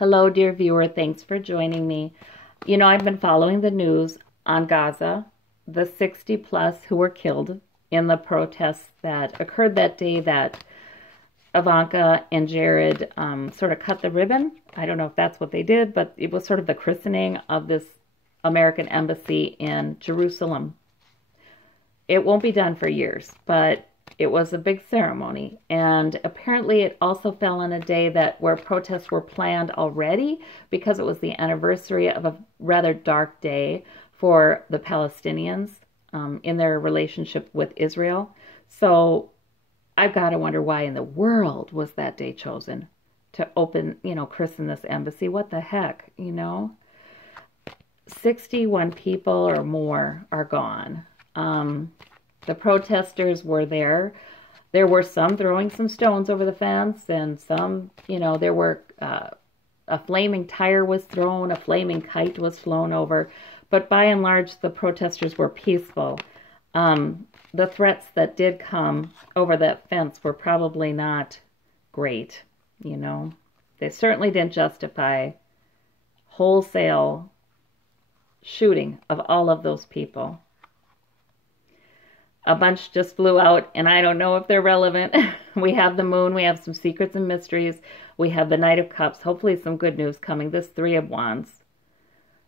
Hello, dear viewer. Thanks for joining me. You know, I've been following the news on Gaza, the 60 plus who were killed in the protests that occurred that day that Ivanka and Jared sort of cut the ribbon. I don't know if that's what they did, but it was sort of the christening of this American embassy in Jerusalem. It won't be done for years, but it was a big ceremony, and apparently it also fell on a day where protests were planned already because it was the anniversary of a rather dark day for the Palestinians in their relationship with Israel. So I've got to wonder why in the world was that day chosen to open, christen this embassy. What the heck, 61 people or more are gone. The protesters were there. There were some throwing some stones over the fence, and some, there were a flaming tire was thrown, a flaming kite was flown over. But by and large, the protesters were peaceful. The threats that did come over that fence were probably not great, They certainly didn't justify wholesale shooting of all of those people. A bunch just flew out, and I don't know if they're relevant. We have the moon. We have some secrets and mysteries. We have the Knight of Cups. Hopefully some good news coming. This Three of Wands.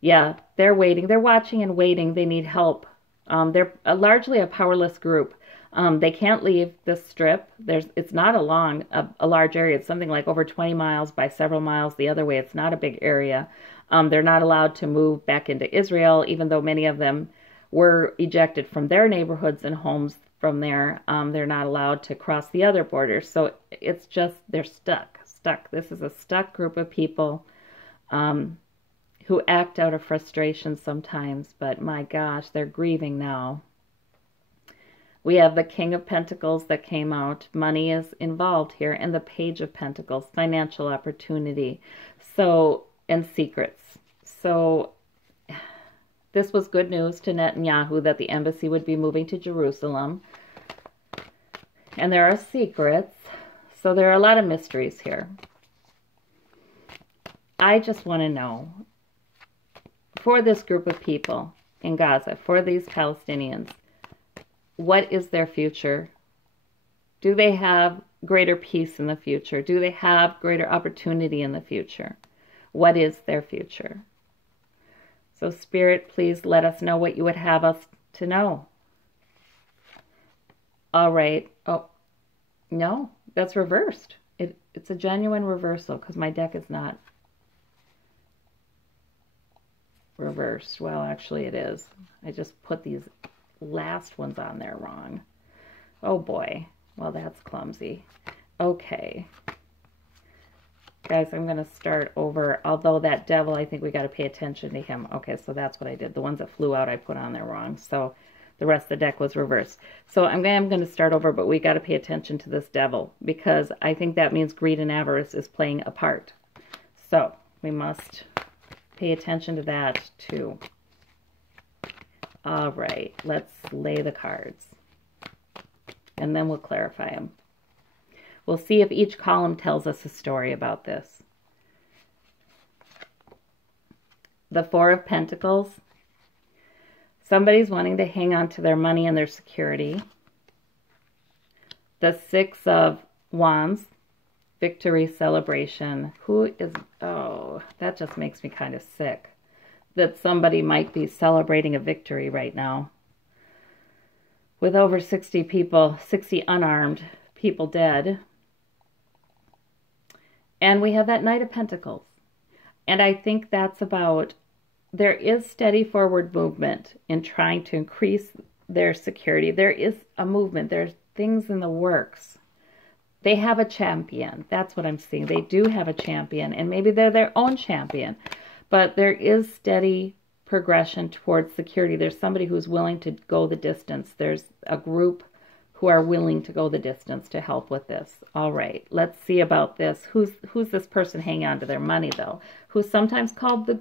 Yeah, they're waiting. They're watching and waiting. They need help. They're largely a powerless group. They can't leave this strip. It's not a large area. It's something like over 20 miles by several miles the other way. It's not a big area. They're not allowed to move back into Israel, even though many of them were ejected from their neighborhoods and homes from there. They're not allowed to cross the other borders. So it's just, they're stuck. This is a stuck group of people who act out of frustration sometimes, but my gosh, they're grieving now. We have the King of Pentacles that came out. Money is involved here, and the Page of Pentacles, financial opportunity, and secrets. So this was good news to Netanyahu that the embassy would be moving to Jerusalem. And there are secrets. So there are a lot of mysteries here. I just want to know, for this group of people in Gaza, for these Palestinians, what is their future? Do they have greater peace in the future? Do they have greater opportunity in the future? What is their future? So Spirit, please let us know what you would have us to know. All right. Oh, no, that's reversed. It's a genuine reversal because my deck is not reversed. Well, actually it is. I just put these last ones on there wrong. Oh boy. Well, that's clumsy. Okay. Guys, I'm going to start over. Although that devil, I think we got to pay attention to him. Okay, so that's what I did. The ones that flew out, I put on there wrong. So the rest of the deck was reversed. So I'm going to start over, but we got to pay attention to this devil because I think that means greed and avarice is playing a part. So we must pay attention to that too. All right, let's lay the cards. And then we'll clarify them. We'll see if each column tells us a story about this. The Four of Pentacles. Somebody's wanting to hang on to their money and their security. The Six of Wands. Victory, celebration. Oh, that just makes me kind of sick. That somebody might be celebrating a victory right now. With over 60 people, 60 unarmed people dead. And we have that Knight of Pentacles. And I think that's about, there is steady forward movement in trying to increase their security. There is a movement. There's things in the works. They have a champion. That's what I'm seeing. They do have a champion. And maybe they're their own champion. But there is steady progression towards security. There's somebody who's willing to go the distance. There's a group who are willing to go the distance to help with this. All right, let's see about this. Who's this person hanging on to their money, though? Who's sometimes called the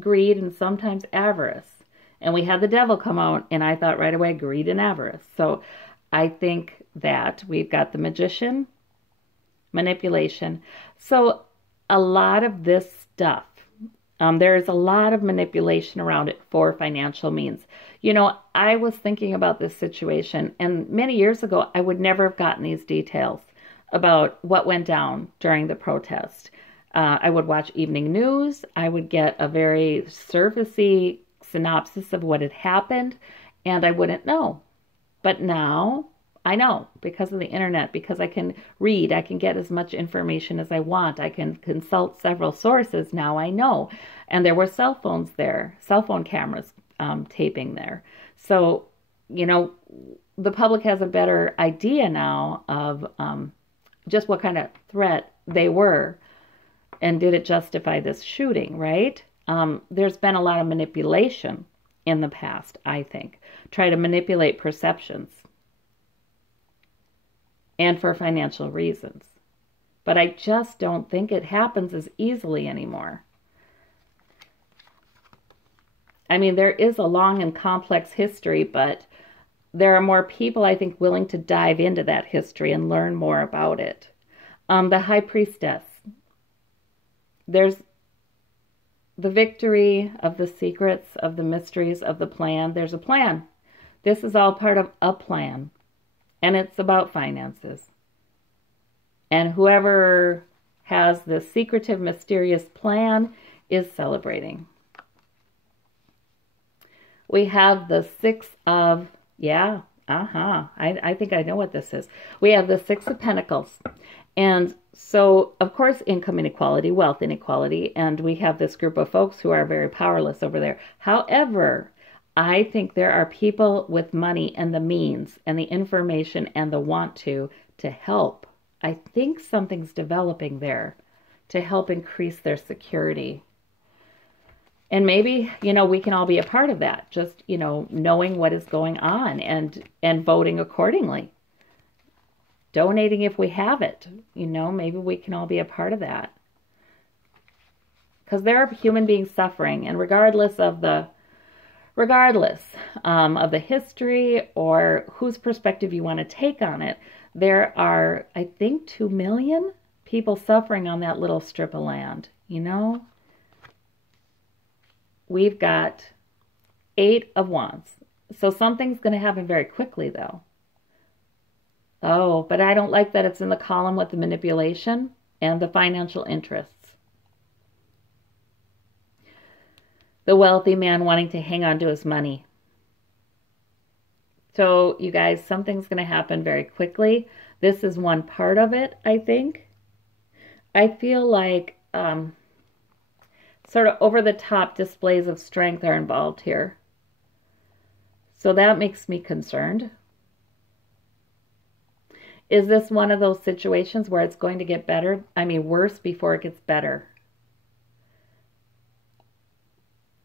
greed and sometimes avarice. And we had the devil come out, and I thought right away, greed and avarice. So I think that we've got the Magician, manipulation. So a lot of this stuff. There's a lot of manipulation around it for financial means. I was thinking about this situation, and many years ago, I would never have gotten these details about what went down during the protest. I would watch evening news. I would get a very surfacey synopsis of what had happened, and I wouldn't know. But now I know because of the internet, because I can read, I can get as much information as I want. I can consult several sources. Now I know. And there were cell phones there, cell phone cameras taping there. So, the public has a better idea now of just what kind of threat they were. And did it justify this shooting, right? There's been a lot of manipulation in the past, I think. Try to manipulate perceptions. And for financial reasons. But I just don't think it happens as easily anymore. I mean, there is a long and complex history, but there are more people, I think, willing to dive into that history and learn more about it. The High Priestess. There's the victory of the secrets, of the mysteries, of the plan. There's a plan. This is all part of a plan. And it's about finances. And whoever has the secretive, mysterious plan is celebrating. We have the Six of, I think I know what this is. We have the Six of Pentacles. And so, of course, income inequality, wealth inequality, and we have this group of folks who are very powerless over there. However, I think there are people with money and the means and the information and the want to help. I think something's developing there to help increase their security. And maybe, we can all be a part of that. Just, knowing what is going on and voting accordingly. Donating if we have it. Maybe we can all be a part of that. Because there are human beings suffering, and regardless of the history or whose perspective you want to take on it, there are, I think, 2 million people suffering on that little strip of land. We've got 8 of Wands. So something's going to happen very quickly, though. Oh, but I don't like that it's in the column with the manipulation and the financial interests. The wealthy man wanting to hang on to his money. So, you guys, something's going to happen very quickly. This is one part of it, I think. I feel like sort of over-the-top displays of strength are involved here. So that makes me concerned. Is this one of those situations where it's going to get better? I mean, worse before it gets better.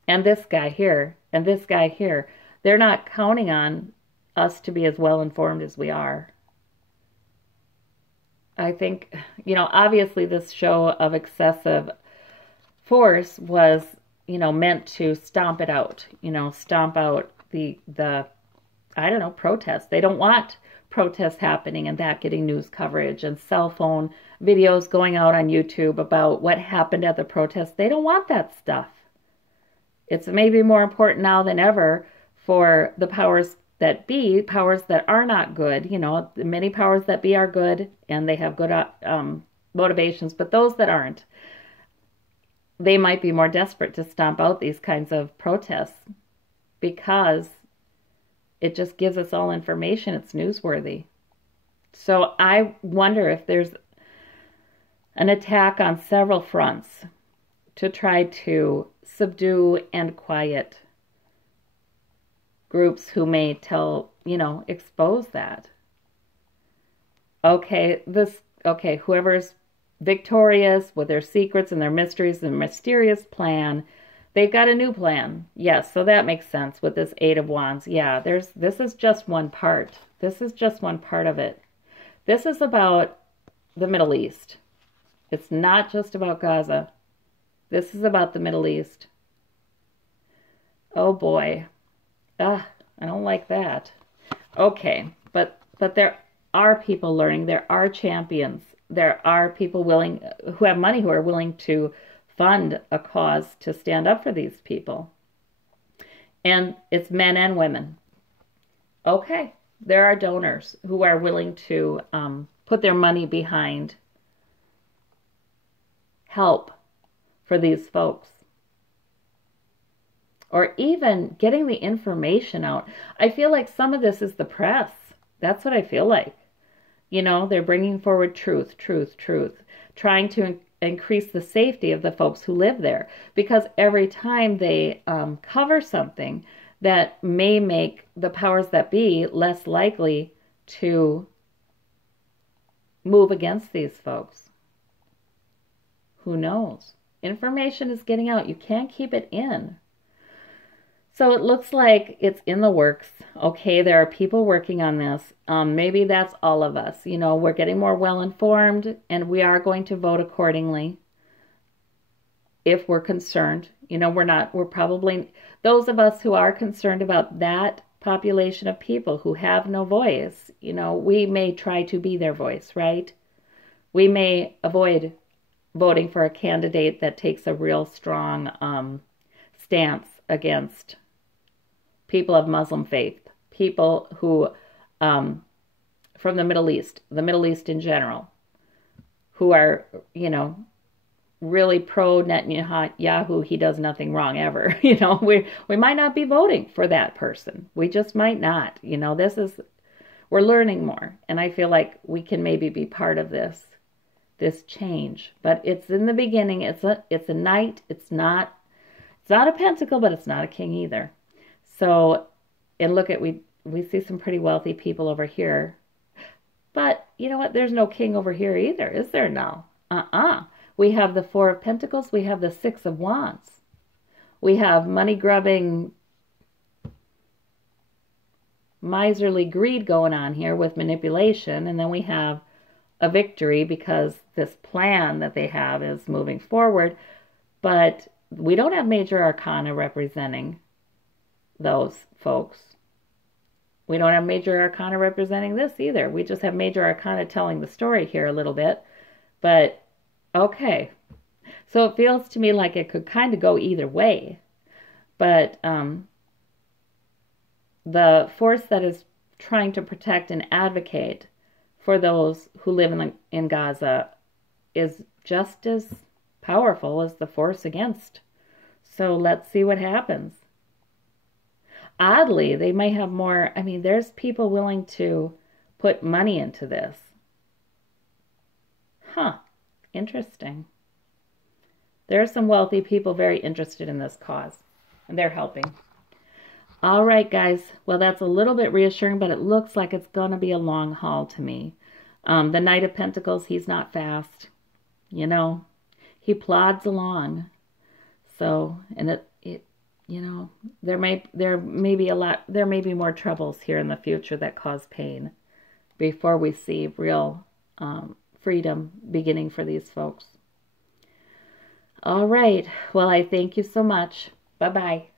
And this guy here, and this guy here, they're not counting on us to be as well informed as we are. I think, obviously this show of excessive force was, meant to stomp it out, stomp out the protests. They don't want protests happening and that getting news coverage and cell phone videos going out on YouTube about what happened at the protest. They don't want that stuff. It's maybe more important now than ever for the powers that be, powers that are not good. Many powers that be are good and they have good motivations, but those that aren't, they might be more desperate to stomp out these kinds of protests because it just gives us all information. It's newsworthy. So I wonder if there's an attack on several fronts to try to subdue and quiet groups who may expose that. Okay, whoever's victorious with their secrets and their mysteries and mysterious plan, they've got a new plan. Yes, so that makes sense with this 8 of Wands. Yeah, this is just one part. This is just one part of it. This is about the Middle East. It's not just about Gaza. This is about the Middle East. Oh boy. I don't like that. Okay, but there are people learning. There are champions. There are people who have money who are willing to fund a cause to stand up for these people. And it's men and women. Okay, there are donors who are willing to put their money behind help for these folks. Or even getting the information out. I feel like some of this is the press. That's what I feel like. You know, they're bringing forward truth, trying to increase the safety of the folks who live there. Because every time they cover something that may make the powers that be less likely to move against these folks. Who knows? Information is getting out. You can't keep it in. So it looks like it's in the works. Okay, there are people working on this. Maybe that's all of us. You know, we're getting more well-informed, and we are going to vote accordingly if we're concerned. You know, we're probably, those of us who are concerned about that population of people who have no voice, you know, we may try to be their voice, right? We may avoid voting for a candidate that takes a real strong stance against people of Muslim faith, people who, from the Middle East in general, who are, you know, really pro Netanyahu. He does nothing wrong ever. You know, we might not be voting for that person. We just might not. You know, we're learning more, and I feel like we can maybe be part of this change. But it's in the beginning. It's a knight. It's not a pentacle, but it's not a king either. So, and look at, we see some pretty wealthy people over here. But, you know what? There's no king over here either, is there now? We have the Four of Pentacles. We have the Six of Wands. We have money-grubbing, miserly greed going on here with manipulation. And then we have a victory because this plan that they have is moving forward. But we don't have major arcana representing those folks. We don't have major arcana representing this either. We just have major arcana telling the story here a little bit. But, okay. So it feels to me like it could kind of go either way. But the force that is trying to protect and advocate for those who live in Gaza is just as powerful as the force against. So let's see what happens. Oddly, they might have more, I mean, there's people willing to put money into this. Interesting. There are some wealthy people very interested in this cause, and they're helping. All right, guys. Well, that's a little bit reassuring, but it looks like it's going to be a long haul to me. The Knight of Pentacles, he's not fast. You know, he plods along. So, and it you know, there may be more troubles here in the future that cause pain before we see real freedom beginning for these folks. All right. Well, I thank you so much. Bye-bye.